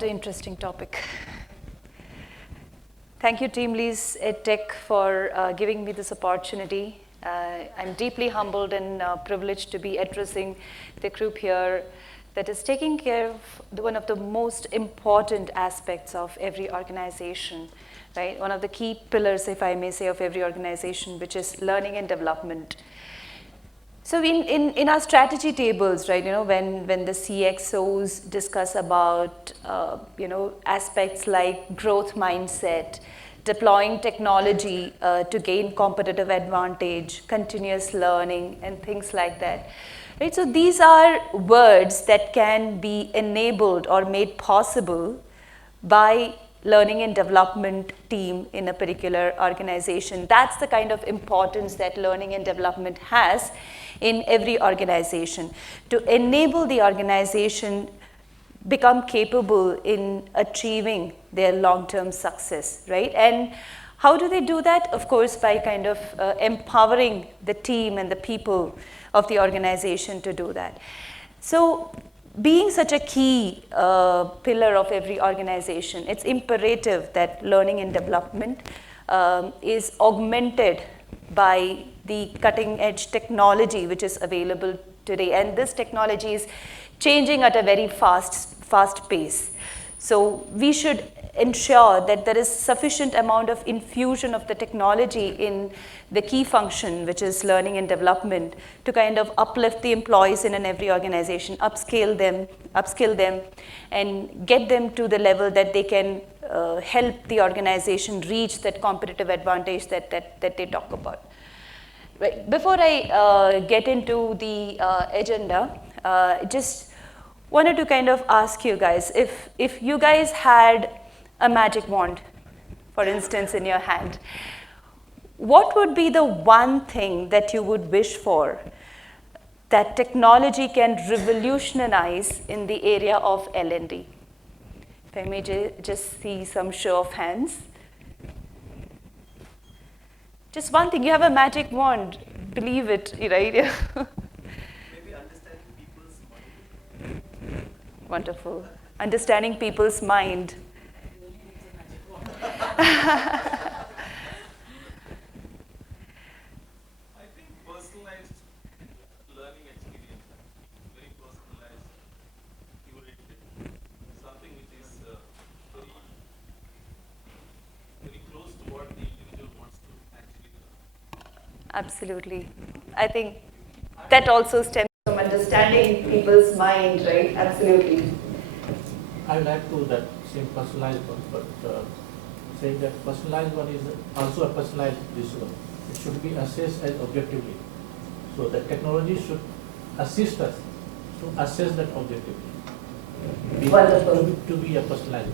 What an interesting topic. Thank you, TeamLease EdTech, for giving me this opportunity. I'm deeply humbled and privileged to be addressing the group here that is taking care of one of the most important aspects of every organization, right? One of the key pillars, if I may say, of every organization, which is learning and development. So in our strategy tables, right, when the CXOs discuss about, aspects like growth mindset, deploying technology to gain competitive advantage, continuous learning, and things like that, right? So these are words that can be enabled or made possible by learning and development team in a particular organization. That's the kind of importance that learning and development has in every organization, to enable the organization become capable in achieving their long-term success, right? And how do they do that? Of course, by kind of empowering the team and the people of the organization to do that. So being such a key pillar of every organization, it's imperative that learning and development is augmented by the cutting edge technology which is available today. And this technology is changing at a very fast pace. So we should ensure that there is sufficient amount of infusion of the technology in the key function, which is learning and development, to kind of uplift the employees in every organization, upskill them, and get them to the level that they can help the organization reach that competitive advantage that they talk about. Right. Before I get into the agenda, just wanted to kind of ask you guys, if you guys had a magic wand, for instance, in your hand, what would be the one thing that you would wish for that technology can revolutionize in the area of L&D? If I may just see some show of hands. Just one thing, you have a magic wand, believe it, right? Maybe understanding people's mind. Wonderful. Understanding people's mind. I think personalized learning experience, very personalized, curated, something which is very close to what the individual wants to actually learn. Absolutely. I think that also stems from understanding people's mind, right? Absolutely. I would like to that same personalized one, but saying that personalized one is also a personalized this one. It should be assessed as objectively. So the technology should assist us to assess that objectively. Wonderful. To be a personalized.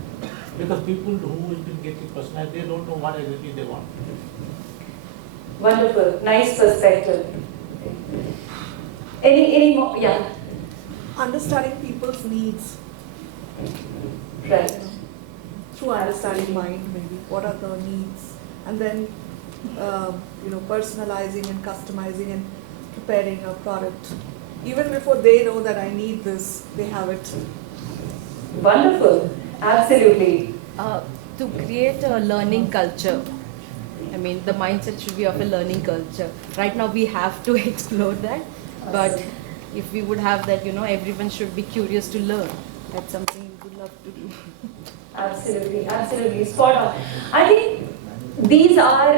Because people who will be getting personalized, they don't know what exactly they want. Wonderful. Nice perspective. Any more? Yeah. Understanding people's needs. Right. Through understanding mind, maybe what are the needs, and then personalizing and customizing and preparing a product. Even before they know that I need this, they have it. Wonderful. Absolutely. To create a learning culture. I mean, the mindset should be of a learning culture. Right now we have to explore that, but if we would have that, everyone should be curious to learn. That's something we would love to do. Absolutely, spot on. I think these are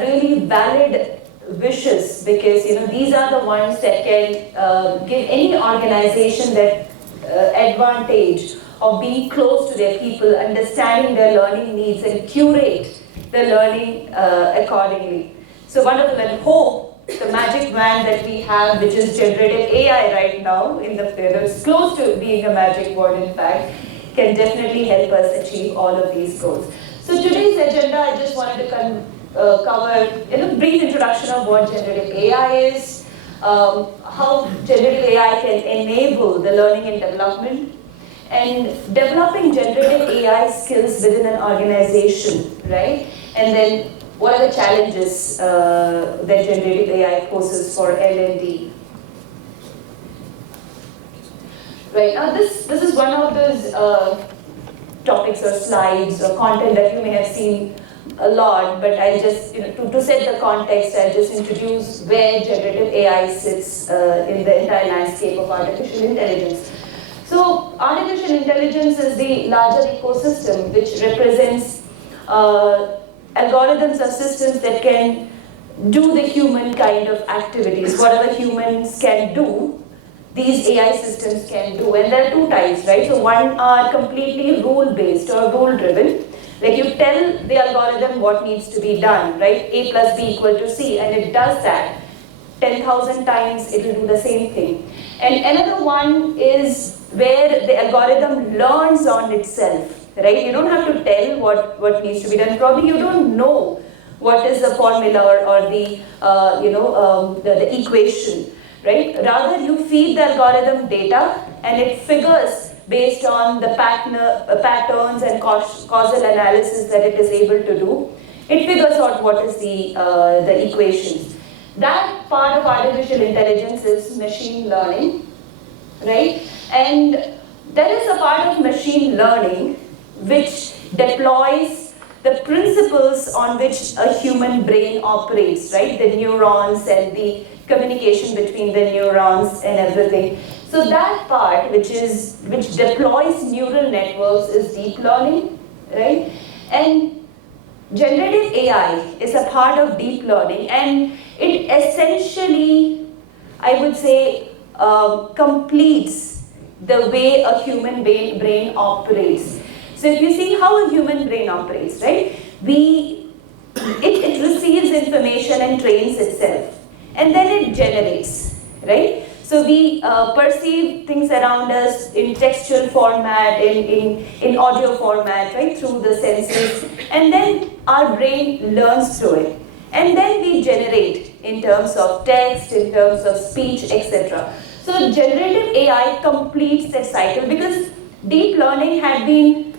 really valid wishes, because these are the ones that can give any organization that advantage of being close to their people, understanding their learning needs, and curate the learning accordingly. So wonderful, and hope the magic wand that we have, which is generative AI right now, it's close to being a magic wand, in fact, can definitely help us achieve all of these goals. So today's agenda, I just wanted to cover a brief introduction of what generative AI is, how generative AI can enable the learning and development, and developing generative AI skills within an organization, right? And then what are the challenges that generative AI poses for L&D? Right, now this is one of those topics or slides or content that you may have seen a lot, but I'll just, to set the context, I'll just introduce where generative AI sits in the entire landscape of artificial intelligence. So artificial intelligence is the larger ecosystem which represents algorithms or systems that can do the human kind of activities. Whatever humans can do, these AI systems can do. And there are two types, right? So one are completely rule-based or rule-driven. Like you tell the algorithm what needs to be done, right? A plus B equal to C, and it does that. 10,000 times it will do the same thing. And another one is where the algorithm learns on itself, right? You don't have to tell what needs to be done. Probably you don't know what is the formula or the, the equation, right? Rather you feed the algorithm data and it figures based on the patterns and causal analysis that it is able to do. It figures out what is the equations. That part of artificial intelligence is machine learning, right? And there is a part of machine learning which deploys the principles on which a human brain operates, right? The neurons and the communication between the neurons and everything. So that part which deploys neural networks is deep learning, right? And generative AI is a part of deep learning, and it essentially, I would say, completes the way a human brain operates. So if you see how a human brain operates, right? It receives information and trains itself, and then it generates, right? So we perceive things around us in textual format, in audio format, right, through the senses, and then our brain learns through it. And then we generate in terms of text, in terms of speech, etc. So generative AI completes that cycle, because deep learning had been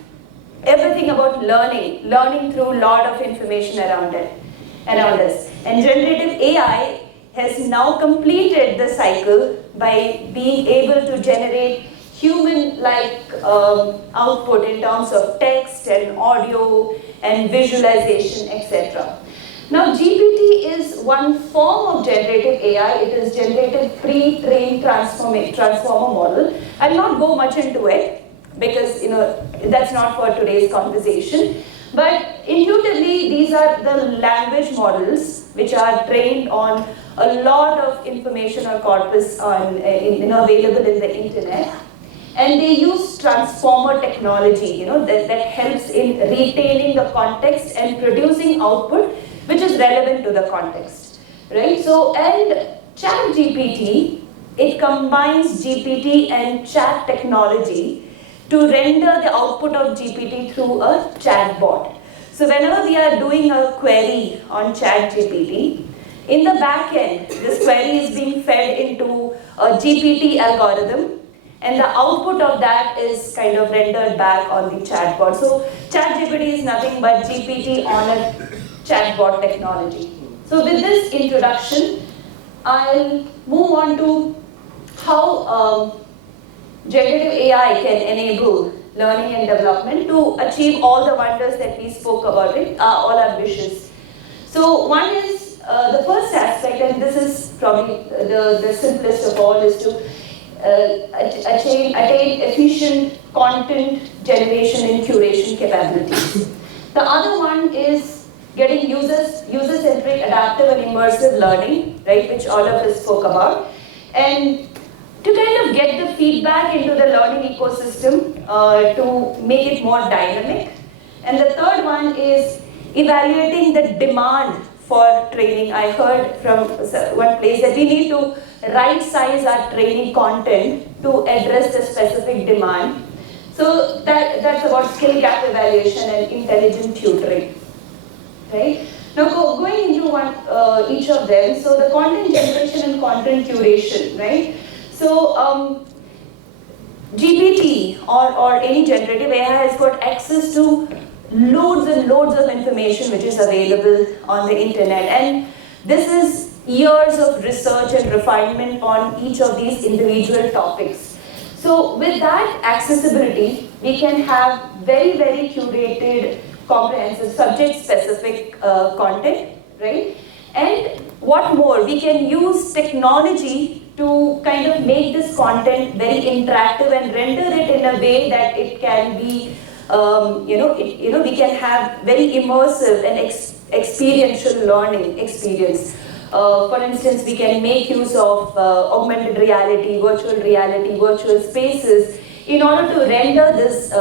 everything about learning through a lot of information around us. And generative AI has now completed the cycle by being able to generate human-like output in terms of text and audio and visualization, etc. Now, GPT is one form of generative AI. It is generative pre-trained transformer model. I'll not go much into it because that's not for today's conversation. But intuitively, these are the language models which are trained on a lot of information or corpus available in the internet. And they use transformer technology, that helps in retaining the context and producing output which is relevant to the context, right? So, and ChatGPT, it combines GPT and chat technology to render the output of GPT through a chatbot. So whenever we are doing a query on ChatGPT, in the back end, this query is being fed into a GPT algorithm, and the output of that is kind of rendered back on the chatbot. So ChatGPT is nothing but GPT on a chatbot technology. So with this introduction, I'll move on to how generative AI can enable learning and development to achieve all the wonders that we spoke about. It all our wishes. So one is the first aspect, and this is probably the simplest of all, is to attain efficient content generation and curation capabilities. The other one is getting user-centric, adaptive and immersive learning, right, which all of us spoke about, and to kind of get the feedback into the learning ecosystem to make it more dynamic. And the third one is evaluating the demand for training. I heard from one place that we need to right-size our training content to address the specific demand. So that's about skill gap evaluation and intelligent tutoring, right? Now going into each of them, so the content generation and content curation, right? So GPT or any generative AI has got access to loads and loads of information which is available on the internet, and this is years of research and refinement on each of these individual topics. So with that accessibility, we can have very, very curated, comprehensive, subject-specific content, right? And what more, we can use technology to kind of make this content very interactive and render it in a way that it can be, we can have very immersive and experiential learning experience. For instance, we can make use of augmented reality, virtual spaces in order to render this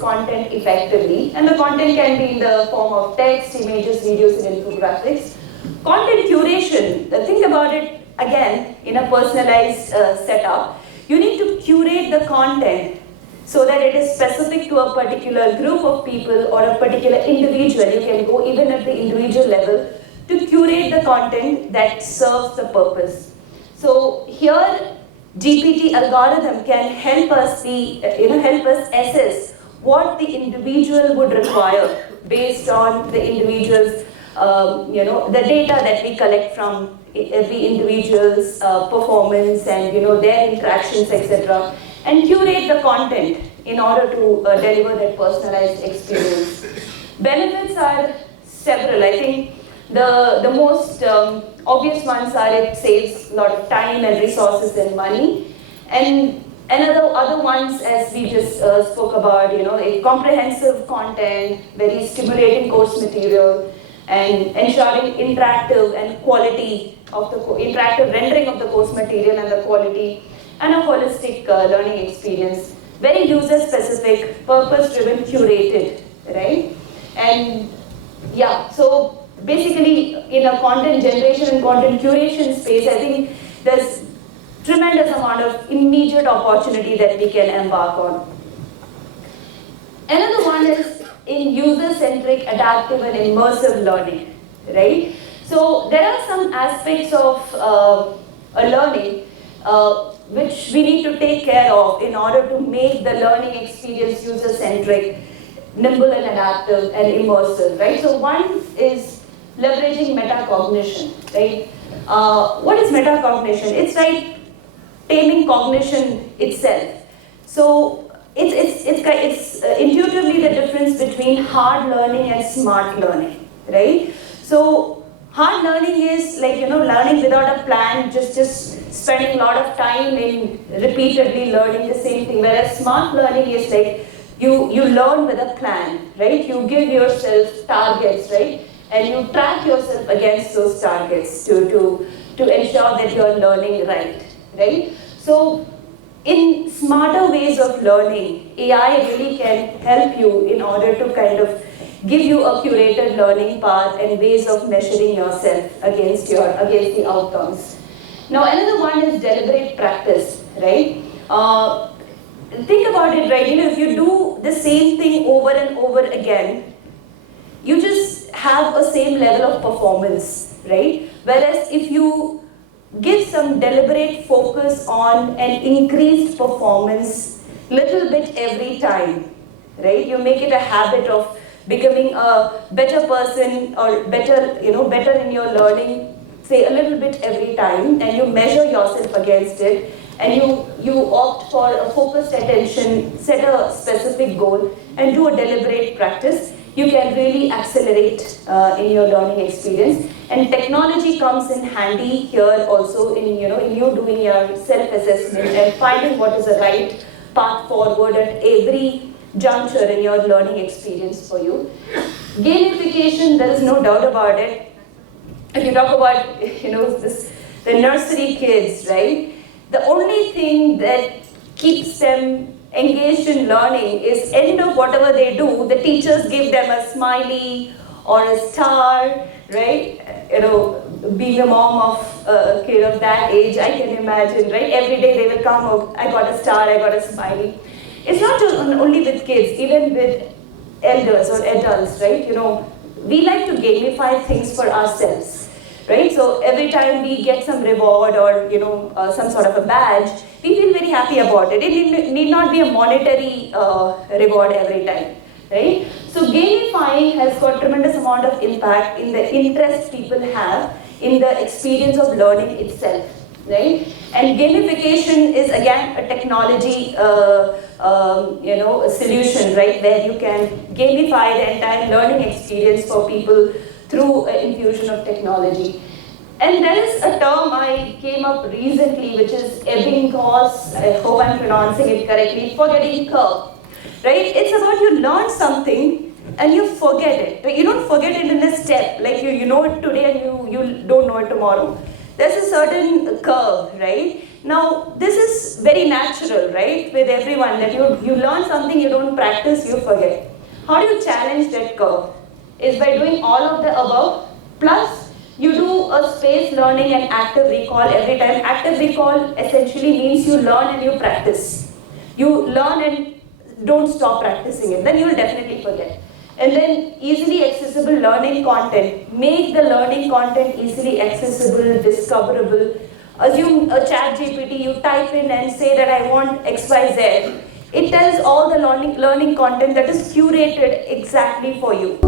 content effectively. And the content can be in the form of text, images, videos, and infographics. Content curation, think about it again in a personalized setup. You need to curate the content so that it is specific to a particular group of people or a particular individual. You can go even at the individual level to curate the content that serves the purpose. So here, GPT algorithm can help us assess what the individual would require based on the individual's, the data that we collect from every individual's performance and their interactions, etc., and curate the content in order to deliver that personalized experience. Benefits are several. I think the most obvious ones are it saves a lot of time and resources and money. And other ones, as we just spoke about, a comprehensive content, very stimulating course material, and ensuring interactive and quality of the interactive rendering of the course material and the quality, and a holistic learning experience. Very user-specific, purpose-driven, curated, right? And yeah, so basically in a content generation and content curation space, I think there's tremendous amount of immediate opportunity that we can embark on. Another one is in user-centric, adaptive, and immersive learning, right? So there are some aspects of a learning which we need to take care of in order to make the learning experience user-centric, nimble and adaptive, and immersive, right? So one is leveraging metacognition, right? What is metacognition? It's like taming cognition itself. So it's intuitively the difference between hard learning and smart learning, right? So hard learning is like, learning without a plan, just spending a lot of time in repeatedly learning the same thing, whereas smart learning is like, you learn with a plan, right? You give yourself targets, right? And you track yourself against those targets to ensure that you're learning right? So in smarter ways of learning, AI really can help you in order to kind of give you a curated learning path and ways of measuring yourself against the outcomes. Now another one is deliberate practice, right? Think about it, right? If you do the same thing over and over again, you just have a same level of performance, right? Whereas if you give some deliberate focus on an increased performance little bit every time, right? You make it a habit of becoming a better person or better in your learning, say a little bit every time, and you measure yourself against it, and you opt for a focused attention, set a specific goal, and do a deliberate practice, you can really accelerate in your learning experience. And technology comes in handy here also in you doing your self-assessment and finding what is the right path forward at every juncture in your learning experience for you. Gamification, there is no doubt about it. If you talk about the nursery kids, right? The only thing that keeps them engaged in learning is end of whatever they do, the teachers give them a smiley or a star, right? Being a mom of a kid of that age, I can imagine, right? Every day they will come, oh, I got a star, I got a smiley. It's not just only with kids, even with elders or adults, right? We like to gamify things for ourselves, right? So every time we get some reward or some sort of a badge, we feel very happy about it. It need not be a monetary reward every time, right? So gamifying has got tremendous amount of impact in the interest people have in the experience of learning itself. right? And gamification is again a technology, a solution, right, where you can gamify the entire learning experience for people through infusion of technology. And there is a term I came up recently, which is Ebbinghaus, I hope I'm pronouncing it correctly, forgetting curve, right? It's about you learn something and you forget it. Right? You don't forget it in a step, like you know it today and you don't know it tomorrow. There's a certain curve, right? Now, this is very natural, right, with everyone, that you learn something, you don't practice, you forget. How do you challenge that curve? Is by doing all of the above, plus you do a spaced learning and active recall every time. Active recall essentially means you learn and you practice. You learn and don't stop practicing it, then you will definitely forget. And then easily accessible learning content. Make the learning content easily accessible, discoverable. Assume a chat GPT, you type in and say that I want XYZ. It tells all the learning content that is curated exactly for you.